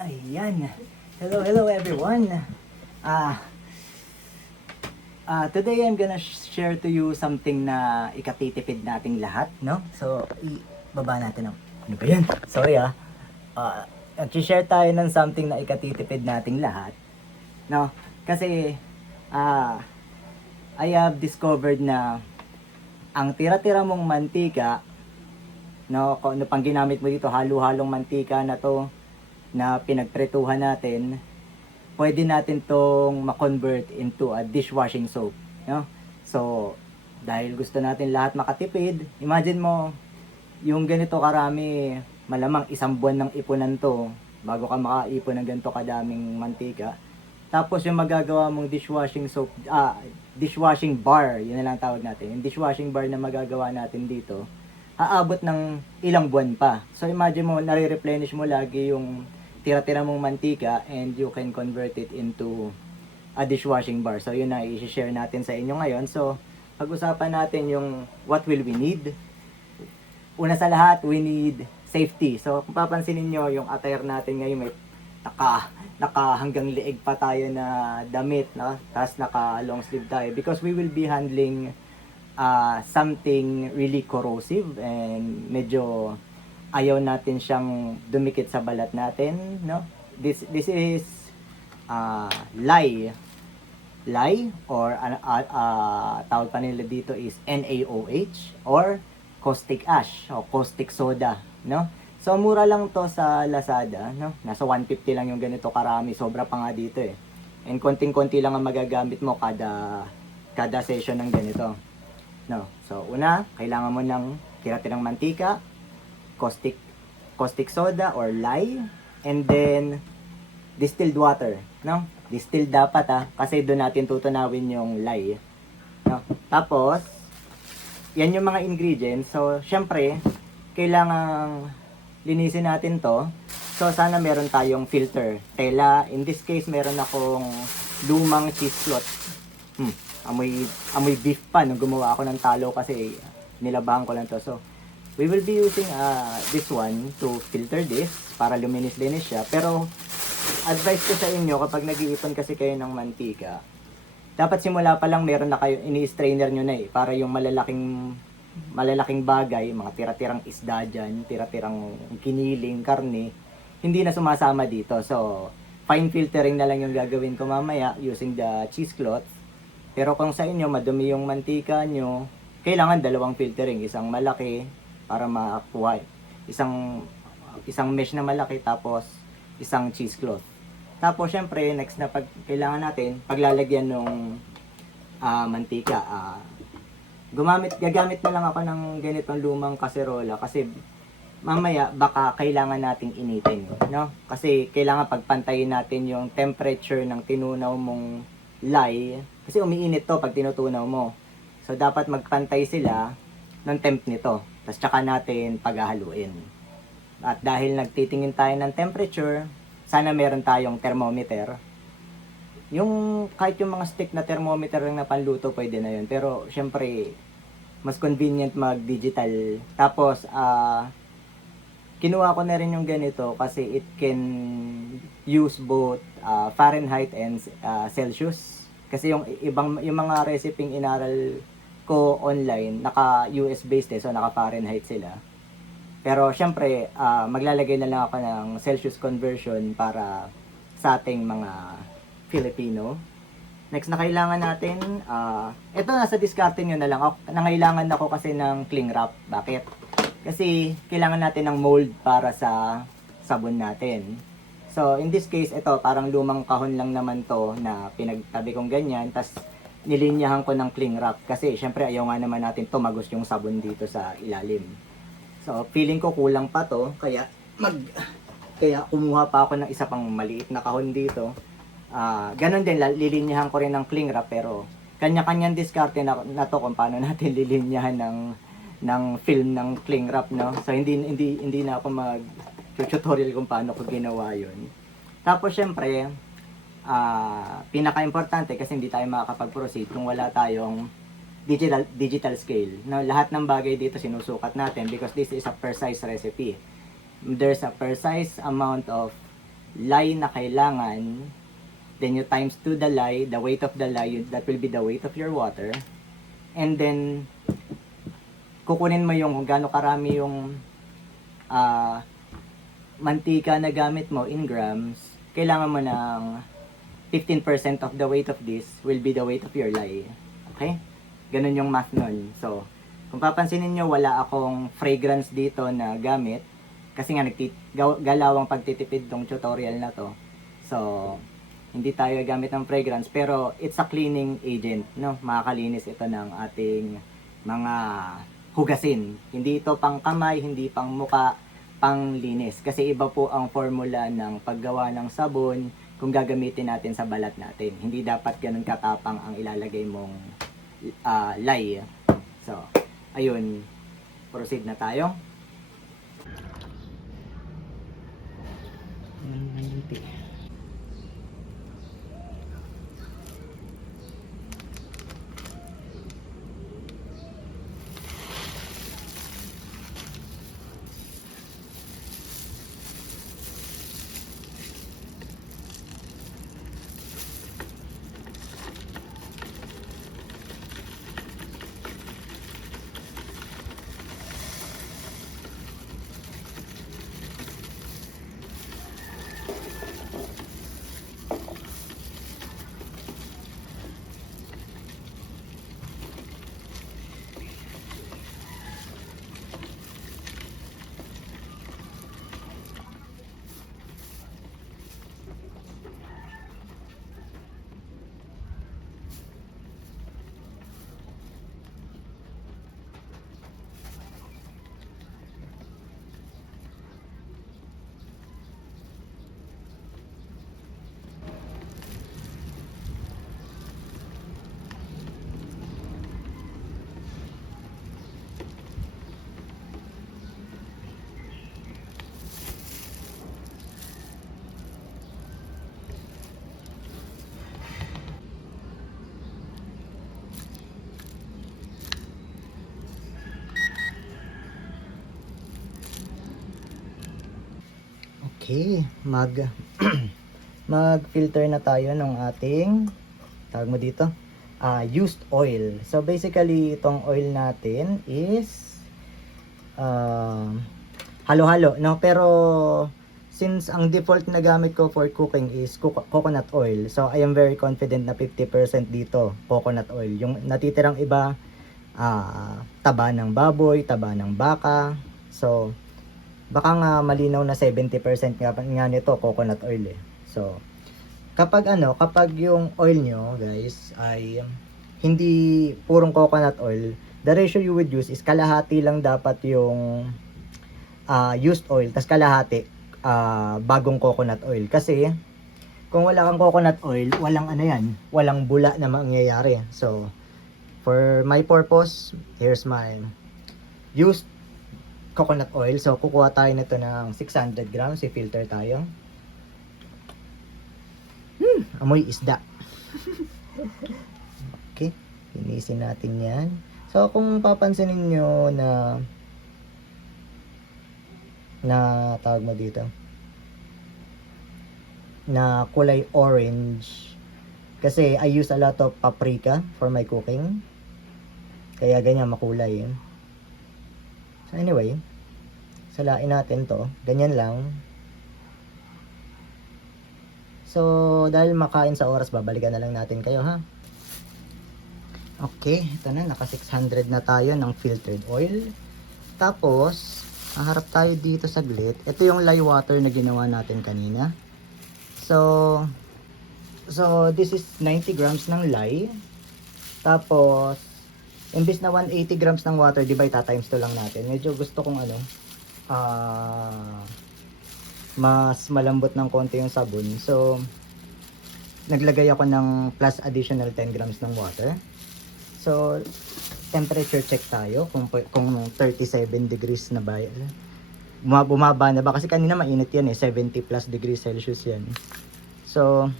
Ayan. Hello everyone. Today I'm gonna share to you something na ikatitipid nating lahat, no? So, ibaba natin ang... Ano ba yan? Sorry share tayo ng something na ikatitipid nating lahat, no? Kasi, I have discovered na ang tira-tira mong mantika, no? Kung ano pang ginamit mo dito, halo-halong mantika na to, na pinagpretuhan natin, pwede natin tong ma-convert into a dishwashing soap, no? So, dahil gusto natin lahat makatipid, imagine mo, yung ganito karami, malamang isang buwan ng ipunan to, bago ka makaipon ng ganito kadaming mantika. Tapos yung magagawa mong dishwashing soap, dishwashing bar, yun na lang tawag natin. Yung dishwashing bar na magagawa natin dito, aabot ng ilang buwan pa. So imagine mo, nare-replenish mo lagi yung tira-tira mong mantika and you can convert it into a dishwashing bar. So yun na i-share natin sa inyo ngayon. So pag-usapan natin yung what will we need. Una sa lahat, we need safety. So kung papansinin nyo, yung attire natin ngayon may naka hanggang leeg pa tayo na damit, no? Tapos naka long sleeve tayo because we will be handling something really corrosive and medyo ayaw natin siyang dumikit sa balat natin, no? This is lye or tawag pa nila dito is NaOH or caustic ash o caustic soda, no? So mura lang to sa Lazada, no? Nasa 150 lang yung ganito karami, sobra pa nga dito eh. And konting-konti lang ang magagamit mo kada session ng ganito. No. So una, kailangan mo ng tira-tirang mantika, caustic soda or lye, and then distilled water, no? Distilled dapat kasi doon natin tutunawin yung lye, no? Tapos yan yung mga ingredients. So syempre kailangan linisin natin to. So sana meron tayong filter, tela. In this case meron akong lumang cheesecloth. Amoy beef pa nung gumawa ako ng talo kasi nilabahan ko lang to. So we will be using this one to filter this para luminis-linis siya. Pero advice ko sa inyo kapag nag-iipon kasi kayo ng mantika, dapat simula pa lang meron na kayo, ini-strainer nyo na para yung malalaking bagay, mga tira-tirang isda dyan, tira-tirang kiniling, karne, hindi na sumasama dito. So fine filtering na lang yung gagawin ko mamaya using the cheesecloth. Pero kung sa inyo madumi yung mantika nyo, kailangan dalawang filtering, isang malaki para makakuha, isang mesh na malaki, tapos isang cheesecloth. Tapos syempre next na kailangan natin paglalagyan ng mantika, gagamit na lang ako ng ganitong lumang kaserola kasi mamaya baka kailangan nating initin, no? Kasi kailangan pagpantayin natin yung temperature ng tinunaw mong lye kasi umiinit to pag tinutunaw mo. So dapat magpantay sila ng temp nito. Tapos tsaka natin paghahaluin. At dahil nagtitingin tayo ng temperature, sana meron tayong thermometer. Kahit yung mga stick na thermometer lang na panluto, pwede na yun. Pero syempre, mas convenient mag-digital. Tapos, kinuha ko na rin yung ganito kasi it can use both Fahrenheit and Celsius. Kasi yung mga recipe inaral ko online, naka US based so naka Fahrenheit sila. Pero syempre, maglalagay na lang ako ng Celsius conversion para sa ating mga Filipino. Next na kailangan natin, ito nasa diskarte nyo na lang. Nangailangan ako kasi ng cling wrap. Bakit? Kasi kailangan natin ng mold para sa sabon natin. So in this case, ito parang lumang kahon lang naman to na pinagtabi kong ganyan. Tas nilinyahan ko ng cling wrap kasi syempre ayaw nga naman natin tumagos yung sabon dito sa ilalim. So feeling ko kulang pa to kaya kumuha pa ako ng isa pang maliit na kahon dito. Ganon din, lilinyahan ko rin ng cling wrap pero kanya-kanyang diskarte na to kung paano natin lilinyahan ng film ng cling wrap, no? So hindi na ako mag-tutorial kung paano ko ginawa 'yon. Tapos syempre, pinaka-importante kasi hindi tayo makakapag-proceed kung wala tayong digital scale. No, lahat ng bagay dito sinusukat natin because this is a precise recipe. There's a precise amount of lye na kailangan, then you times 2 the lye, the weight of the lye, that will be the weight of your water. And then, kukunin mo yung kung gaano karami yung mantika na gamit mo in grams, kailangan mo ng 15% of the weight of this will be the weight of your lye. Okay? Ganun yung math nun. So, kung papansinin nyo, wala akong fragrance dito na gamit kasi nga galawang pagtitipid tong tutorial na to. So, hindi tayo gamit ng fragrance pero it's a cleaning agent, no? Makakalinis ito ng ating mga hugasin. Hindi ito pang kamay, hindi pang muka, pang linis. Kasi iba po ang formula ng paggawa ng sabon kung gagamitin natin sa balat natin. Hindi dapat ganun katapang ang ilalagay mong lye. So, ayun. Proceed na tayo. Okay, mag-filter na tayo ng ating, tawag mo dito, used oil. So basically, itong oil natin is halo-halo, no? Pero since ang default na gamit ko for cooking is coconut oil, so I am very confident na 50% dito coconut oil. Yung natitirang iba, taba ng baboy, taba ng baka. So baka nga malinaw na 70% nga nito coconut oil eh. So kapag yung oil nyo guys ay hindi purong coconut oil, the ratio you would use is kalahati lang dapat yung used oil, tas kalahati bagong coconut oil. Kasi kung wala kang coconut oil, walang bula na mangyayari. So for my purpose, here's my used coconut oil. So kukuha tayo nito ng 600 grams, i-filter tayo. Amoy isda. Okay, linisin natin yan. So kung papansinin nyo na tawag mo dito, na kulay orange, kasi I use a lot of paprika for my cooking, kaya ganyan makulay. So anyway, salain natin to, ganyan lang. So dahil makain sa oras, babalikan na lang natin kayo ha. Okay, ito na, naka 600 na tayo ng filtered oil. Tapos haharap tayo dito saglit. Ito yung lye water na ginawa natin kanina. So this is 90 grams ng lye. Tapos imbis na 180 grams ng water, di ba times 2 lang natin. Medyo gusto kong mas malambot ng konti yung sabon. So naglagay ako ng plus additional 10 grams ng water. So temperature check tayo kung 37 degrees na ba. Bumaba na ba? Kasi kanina mainit yan eh, 70 plus degrees Celsius yan. So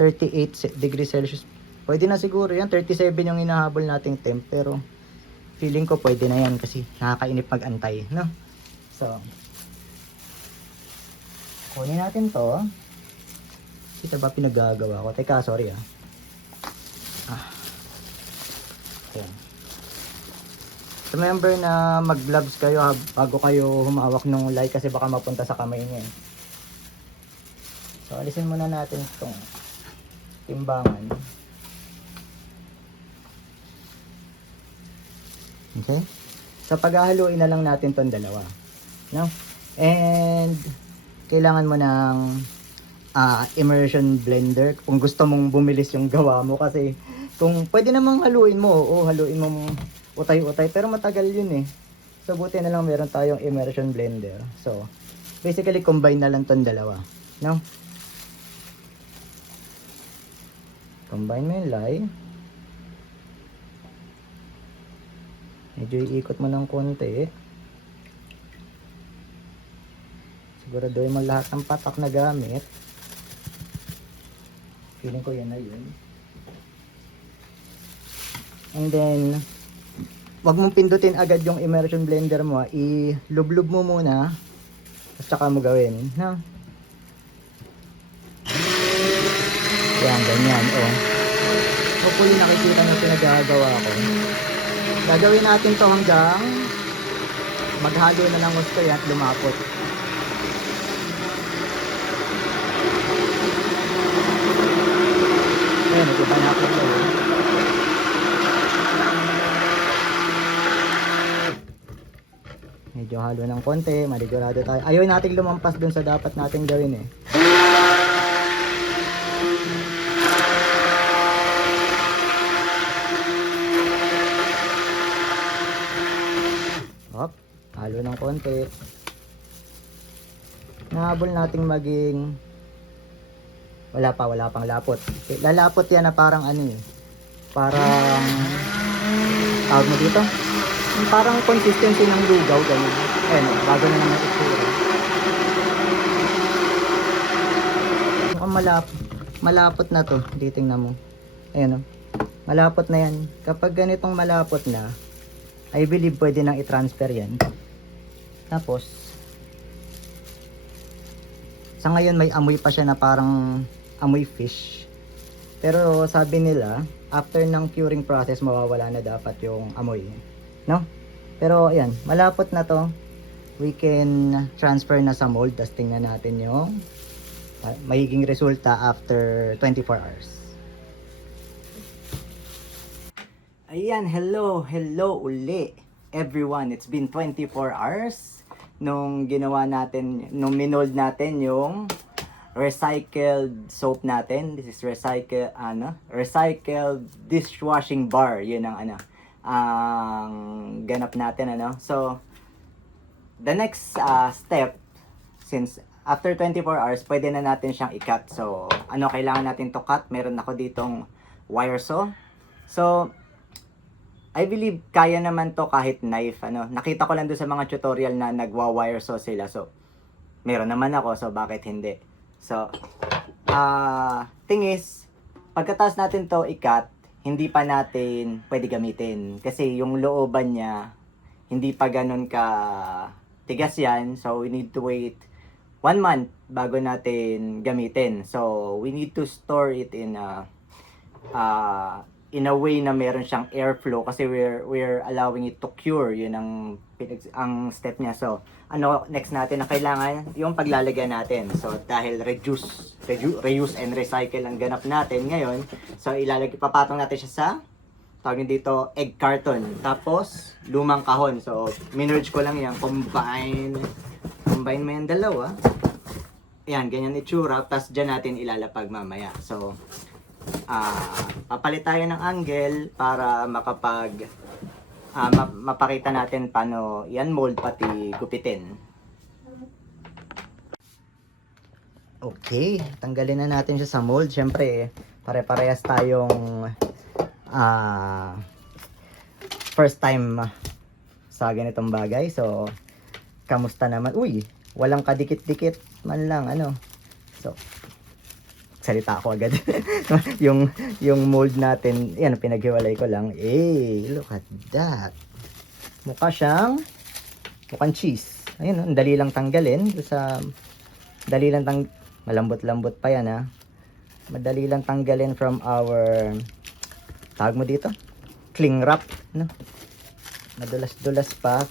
38 degrees Celsius. Pwede na siguro yan. 37 yung hinahabol nating temp. Pero feeling ko pwede na yan kasi nakakainip mag-antay, no? So Kunin natin to. Kita ba pinagagawa ko? Teka, sorry ah. Ayan. Remember na mag-gloves kayo bago kayo humawak ng light kasi baka mapunta sa kamay niya. So, alisin muna natin itong timbangan. Okay? So, paghahaluin na lang natin itong dalawa. No? And, kailangan mo ng immersion blender kung gusto mong bumilis yung gawa mo kasi kung pwede namang haluin mo o haluin mo utay-utay pero matagal yun eh. So buti na lang meron tayong immersion blender. So basically combine na lang tong dalawa, no? Combine mo yung lye. Medyo iikot mo ng konti. Siguraduhin mo lahat ng patak na gamit. Feeling ko yan na yun. And then, wag mong pindutin agad yung immersion blender mo. I-lub-lub mo muna. At saka mo gawin. No? Yan, ganyan. Oh. Hopefully nakikita nyo pinagagawa ko. Gagawin natin to hanggang maghalo na ng gusto yan at lumapot. Ayan, iba na ako ito. Medyo halo ng konti, maligurado tayo. Ayaw natin lumampas dun sa dapat natin gawin eh. Hop, halo ng konti. Nahabol nating maging wala pang lapot. Lalapot yan na parang ano eh. Parang tawag mo dito? Parang consistency ng lugaw ganun. Ayun, bago na naman itsura. Mukhang malapot na to. Titingnan mo. Ayun o. Malapot na yan. Kapag ganitong malapot na, I believe pwede nang i-transfer yan. Tapos, sa ngayon may amoy pa siya na parang amoy fish. Pero sabi nila, after ng curing process, mawawala na dapat yung amoy. No? Pero ayan, malapot na to. We can transfer na sa mold. Tapos tingnan natin yung magiging resulta after 24 hours. Ayan, hello uli everyone. It's been 24 hours nung ginawa natin, nung minold natin yung recycled soap natin. This is recycled dishwashing bar. Yun ang ang ganap natin So the next step, since after 24 hours pwede na natin siyang i-cut. So kailangan natin to cut. Meron ako ditong wire saw. So I believe kaya naman to kahit knife. Nakita ko lang doon sa mga tutorial na nagwa-wire saw sila. So meron naman ako, so bakit hindi? So, thing is, pagkatapos natin to i-cut, hindi pa natin pwede gamitin. Kasi yung looban niya, hindi pa ganun ka tigas yan. So, we need to wait 1 month bago natin gamitin. So, we need to store it in a way na meron siyang airflow kasi we're allowing it to cure. Yun ang step niya. So, next natin na kailangan yung paglalagyan natin. So, dahil reuse and recycle ang ganap natin ngayon. So, papatong natin siya sa tawag dito egg carton. Tapos, lumang kahon. So, minerge ko lang yan. Combine mo yung dalawa. Yan, ganyan itsura. Tapos, dyan natin ilalapag mamaya. So, papalit tayo ng angle para mapakita natin paano yan mold pati gupitin. Okay, tanggalin na natin siya sa mold. Syempre, pare-parehas tayong first time sa ganitong bagay. So, kamusta naman? Uy, walang kadikit-dikit man lang So, salita ako agad. yung mold natin, yan, pinaghiwalay ko lang. Look at that. Mukhang cheese. Ayun, ang dali lang tanggalin sa Dali lang malambot-lambot pa yan ha. Madali lang tanggalin from our, tawag mo dito, cling wrap, no? Madulas-dulas pa,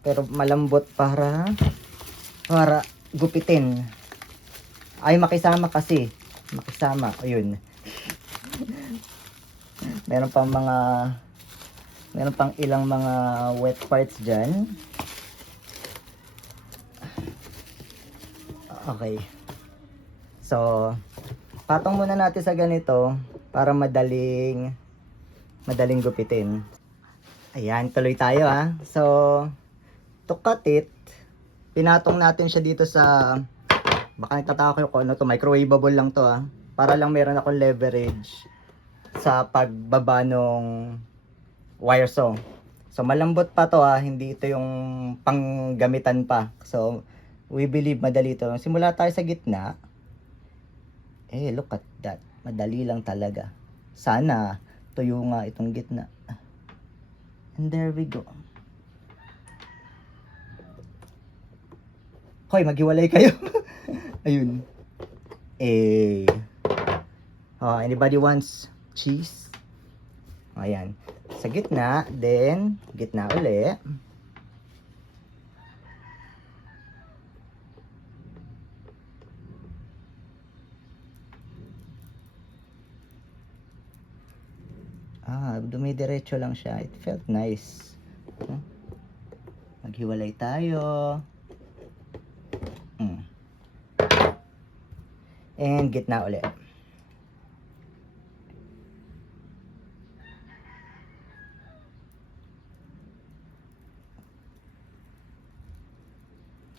pero malambot para gupitin. Ay, makisama kasi. Makisama, ayun. Meron pang ilang mga wet parts dyan. Okay. So, patong muna natin sa ganito para madaling gupitin. Ayan, tuloy tayo ha. So, to cut it, pinatong natin siya dito sa, baka nagtataka kayo kung ano to, microwavable lang to ha. Para lang meron akong leverage sa pagbaba ng wire saw. So, malambot pa to ha, hindi ito yung panggamitan pa. So, we believe madali ito. Simula tayo sa gitna. Eh, look at that. Madali lang talaga. Sana tuyo nga itong gitna. And there we go. Hoy, maghiwalay kayo. Ayun. Eh. Oh, anybody wants cheese? Ayan. Sa gitna, then gitna uli. Dumidiretso lang siya. It felt nice. Maghiwalay tayo. And gitna ulit.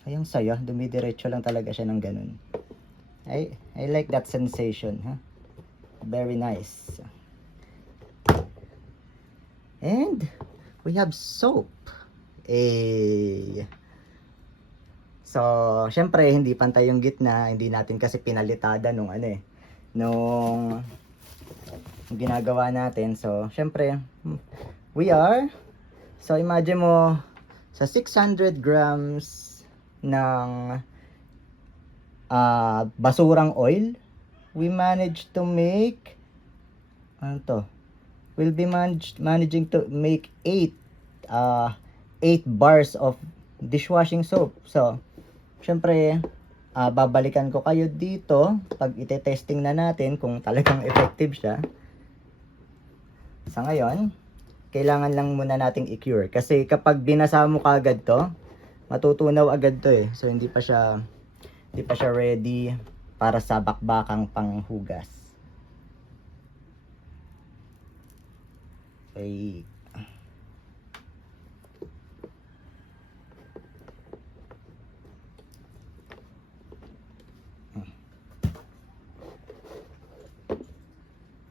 Ayang saya. Dumidiretso lang talaga siya ng ganun. I like that sensation. Huh? Very nice. And we have soap. So, syempre hindi pantay yung gitna, hindi natin kasi pinalitada nung nung ginagawa natin. So, syempre so imagine mo sa 600 grams ng basurang oil, we managed to make we'll be managing to make 8 bars of dishwashing soap. So, syempre, babalikan ko kayo dito pag ite-testing na natin kung talagang effective siya. Sa ngayon, kailangan lang muna nating i-cure. Kasi kapag binasa mo kaagad to, matutunaw agad to eh. So, hindi pa siya ready para sa bakbakang panghugas. Okay.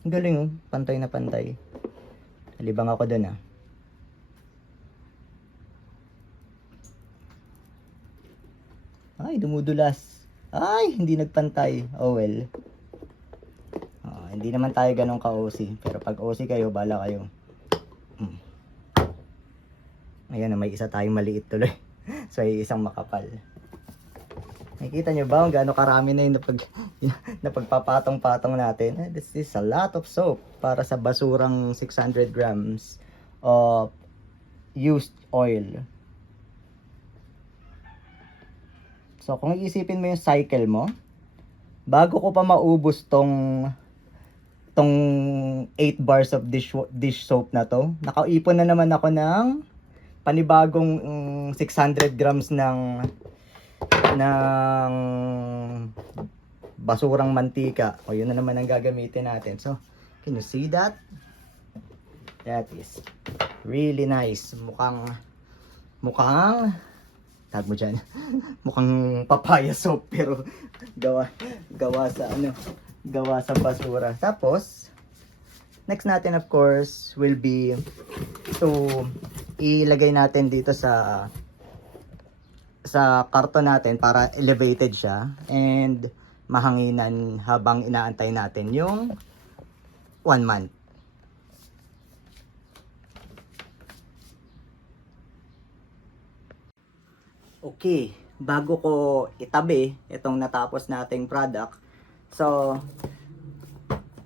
Ang galing oh, pantay na pantay. Halibang ako dun ah. Ay, dumudulas. Ay, hindi nagpantay. Oh well. Hindi naman tayo ganun ka-OC. Pero pag OC kayo, bala kayo. Ayan, may isa tayong maliit tuloy. So, ay isang makapal. Nakikita nyo ba kung gaano karami na yung napagpapatong-patong natin? This is a lot of soap para sa basurang 600 grams of used oil. So, kung iisipin mo yung cycle mo, bago ko pa maubos tong 8 bars of dish soap na to, nakaipon na naman ako ng panibagong 600 grams ng basurang mantika. O yun na naman ang gagamitin natin. So, can you see that? That is really nice. Mukhang tag mo dyan. Mukhang papaya soap pero gawa sa basura. Tapos, next natin of course will be to ilagay natin dito sa karton natin para elevated siya and mahanginan habang inaantay natin yung 1 month. Okay, bago ko itabi itong natapos nating product. So,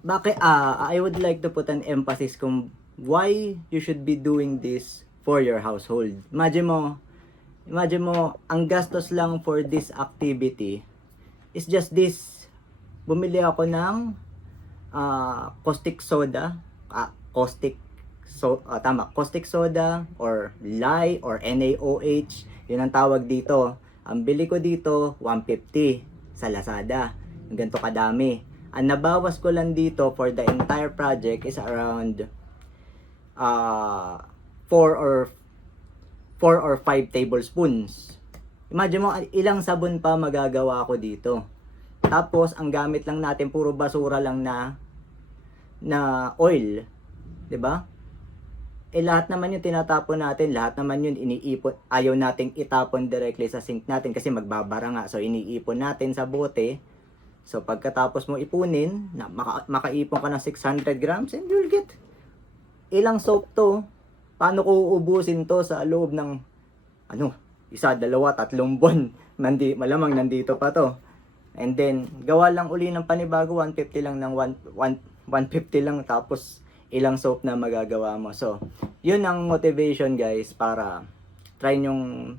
I would like to put an emphasis kung why you should be doing this for your household. Imagine mo, ang gastos lang for this activity is just this. Bumili ako ng caustic soda, caustic soda or lye or NaOH, yun ang tawag dito. Ang bili ko dito 150 sa Lazada. Yung ganito kadami. Ang nabawas ko lang dito for the entire project is around 4 or 5 tablespoons. Imagine mo ilang sabon pa magagawa ko dito. Tapos ang gamit lang natin puro basura lang na oil, 'di ba? Lahat naman yung tinatapon natin, lahat naman yun iniipon. Ayaw nating itapon directly sa sink natin kasi magbabara nga. So iniipon natin sa bote. So pagkatapos mo ipunin, makaipon ka ng 600 grams and you'll get ilang soap to. Paano ko uubusin to sa loob ng 1, 2, 3 buwan? Malamang nandito pa to. And then gawa lang uli ng panibago, 150 lang ng 150 lang, tapos ilang soap na magagawa mo. So, yun ang motivation guys para try nyong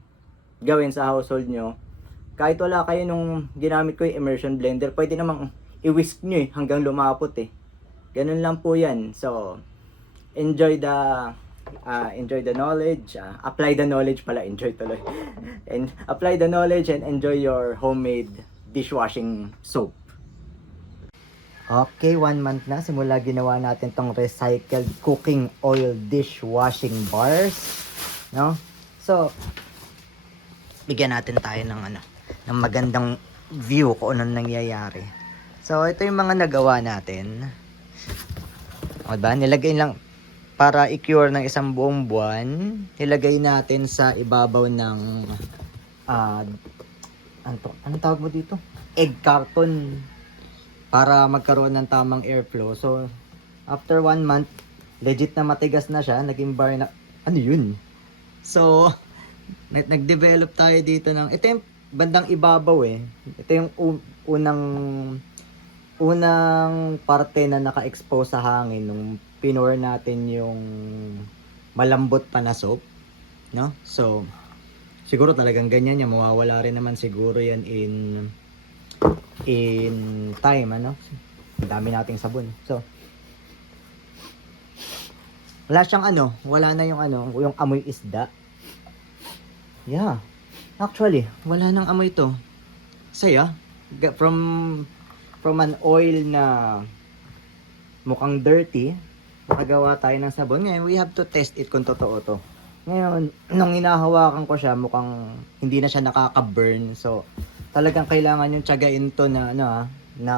gawin sa household nyo. Kahit wala kayo nung ginamit ko yung immersion blender, pwede namang i-whisk nyo hanggang lumapot Ganun lang po yan. So, enjoy the knowledge, apply the knowledge pala, enjoy tuloy. And apply the knowledge and enjoy your homemade dishwashing soap. Okay, 1 month na simula ginawa natin tong recycled cooking oil dishwashing bars, no? So, bigyan natin tayo ng ng magandang view kung anong nangyayari. So, ito yung mga nagawa natin. O ba, nilagay lang para i-cure ng isang buong buwan, nilagay natin sa ibabaw ng ano tawag mo dito? Egg carton, para magkaroon ng tamang airflow. So, after 1 month, legit na matigas na siya. Naging bar na, ano yun? So, nag-develop tayo dito ng, ito yung bandang ibabaw Ito yung unang parte na naka-expose sa hangin nung pinor natin yung malambot pa na soap. No? So, siguro talagang ganyan yung mawawala rin naman siguro yan in time, Ang dami nating sabon. So, wala siyang wala na yung yung amoy isda. Yeah. Actually, wala nang amoy to. Saya, from an oil na mukhang dirty, makagawa tayo ng sabon. Ngayon, we have to test it kung totoo to. Ngayon, nung hinahawakan ko siya, mukhang hindi na siya nakaka-burn. So, talagang kailangan yung tiyagain to na na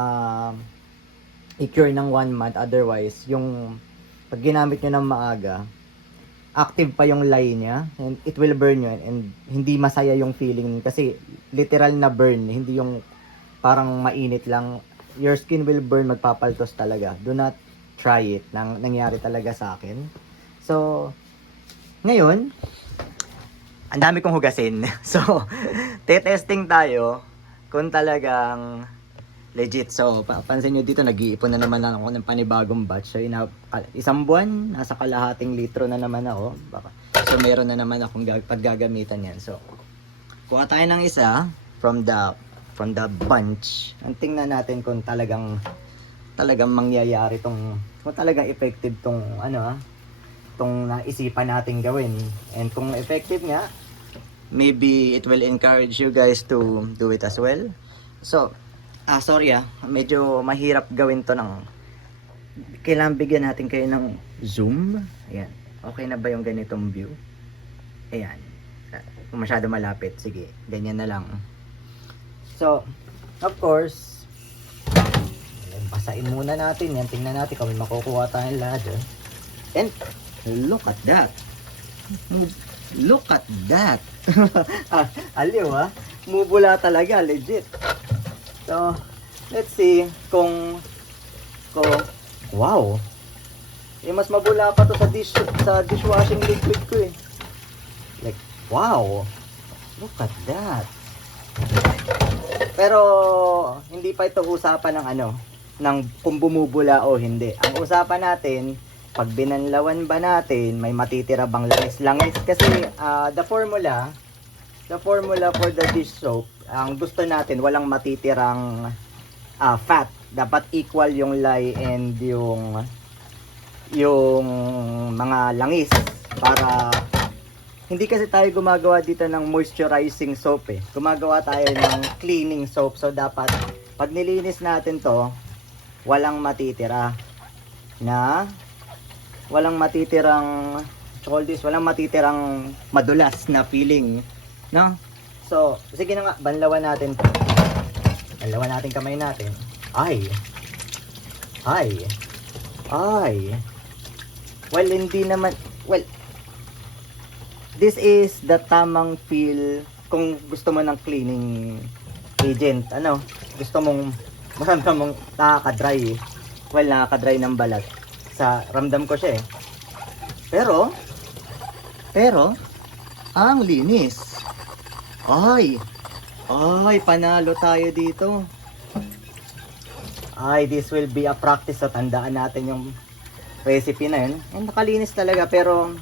i-cure ng 1 month. Otherwise, yung pag ginamit nyo ng maaga, active pa yung lye niya and it will burn you and hindi masaya yung feeling kasi literal na burn, hindi yung parang mainit lang. Your skin will burn, magpapaltos talaga. Do not try it. Nangyari talaga sa akin. So, ngayon, ang dami kong hugasin. So, te-testing tayo kung talagang legit. So, pansin nyo dito, nag-iipon na naman ako ng panibagong batch. So, isang buwan, nasa kalahating litro na naman ako. So, meron na naman akong paggagamitan yan. So, kuha tayo ng isa from the bunch. Ang tingnan natin kung talagang mangyayari kung talagang effective tong tong naisipan nating gawin. And kung effective nga, maybe it will encourage you guys to do it as well. So, sorry medyo mahirap gawin to kailangan bigyan natin kayo ng zoom. Ayan. Okay na ba yung ganitong view? Ayan. Kung masyado malapit, sige, ganyan na lang. So, of course, basain muna natin yan. Tingnan natin kung may makukuha tayong ladder. And, look at that. Look at that. Aliw mubula talaga, legit. So, let's see kung wow. Mas mabula pa to sa dishwashing liquid ko Like, wow. Look at that. Pero hindi pa ito usapan ng ng kung bumubula o hindi. Ang usapan natin, pag binanlawan ba natin, may matitira bang langis-langis? Kasi the formula for the dish soap, ang gusto natin walang matitirang fat. Dapat equal yung lye and yung mga langis para hindi kasi tayo gumagawa dito ng moisturizing soap eh. Gumagawa tayo ng cleaning soap. So dapat pag nilinis natin to, walang matitirang walang matitirang madulas na feeling, no? So, sige na nga, banlawan natin to. Banlawan natin kamay natin. Ay. Well, hindi naman, this is the tamang feel kung gusto mo ng cleaning agent. Gusto mong maramdam mong nakaka-dry. Well, nakaka-dry ng balat. Ramdam ko siya eh. Pero, ang linis. Ay, panalo tayo dito. This will be a practice. So, tandaan natin yung recipe na yun. Nakalinis talaga, pero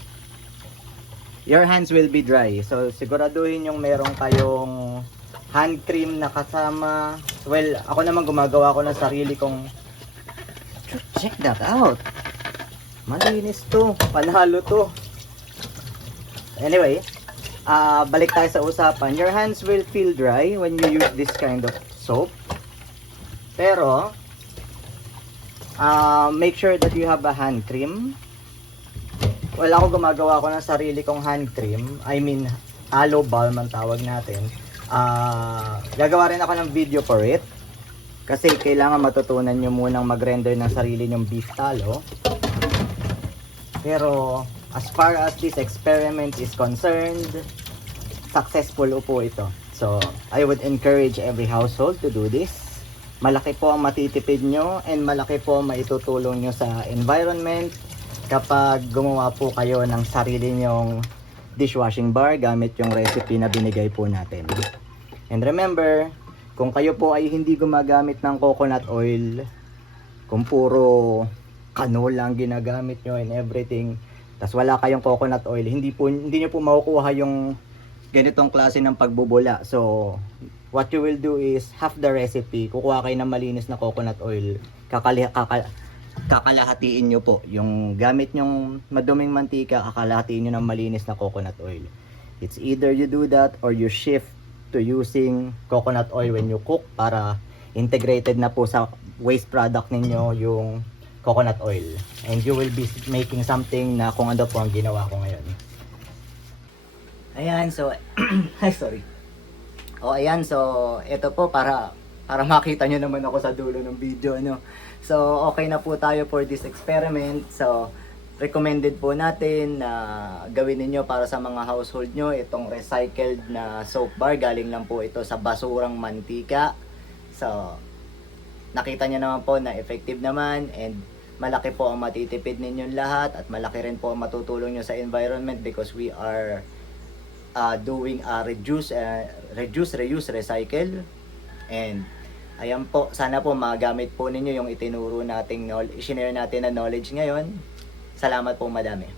your hands will be dry. So, siguraduhin yung meron kayong hand cream na kasama. Well, ako naman gumagawa ko ng sarili kong... Check that out. Malinis to. Panalo to. Anyway, balik tayo sa usapan. Your hands will feel dry when you use this kind of soap. Pero, make sure that you have a hand cream. Well, ako gumagawa ko ng sarili kong hand cream. I mean, aloe balm ang tawag natin. Gagawa rin ako ng video for it. Kasi kailangan matutunan nyo munang mag-render ng sarili nyong beef tallow. Pero, as far as this experiment is concerned, successful po ito. So, I would encourage every household to do this. Malaki po ang matitipid nyo and malaki po ang maitutulong nyo sa environment kapag gumawa po kayo ng sarili nyong dishwashing bar gamit yung recipe na binigay po natin. And remember, kung kayo po ay hindi gumagamit ng coconut oil, kung puro canola lang ginagamit nyo and everything, tas wala kayong coconut oil, hindi nyo po makukuha yung ganitong klase ng pagbubula. So, what you will do is half the recipe, kukuha kayo ng malinis na coconut oil, kakalahatiin nyo po yung gamit nyong maduming mantika, kakalahatiin nyo ng malinis na coconut oil. It's either you do that or you shift to using coconut oil when you cook para integrated na po sa waste product ninyo yung coconut oil, and you will be making something na kung ano po ang ginawa ko ngayon. Ayan, so sorry. Ayan, so ito po para makita nyo naman ako sa dulo ng video, So, okay na po tayo for this experiment. So, recommended po natin na gawin niyo para sa mga household nyo itong recycled na soap bar. Galing lang po ito sa basurang mantika. So, nakita nyo naman po na effective naman and malaki po ang matitipid ninyong lahat at malaki rin po ang matutulong nyo sa environment because we are doing a reduce, reuse, recycle. And ayan po, sana po magamit po ninyo yung itinuro nating, i-share natin na knowledge ngayon. Salamat po madami.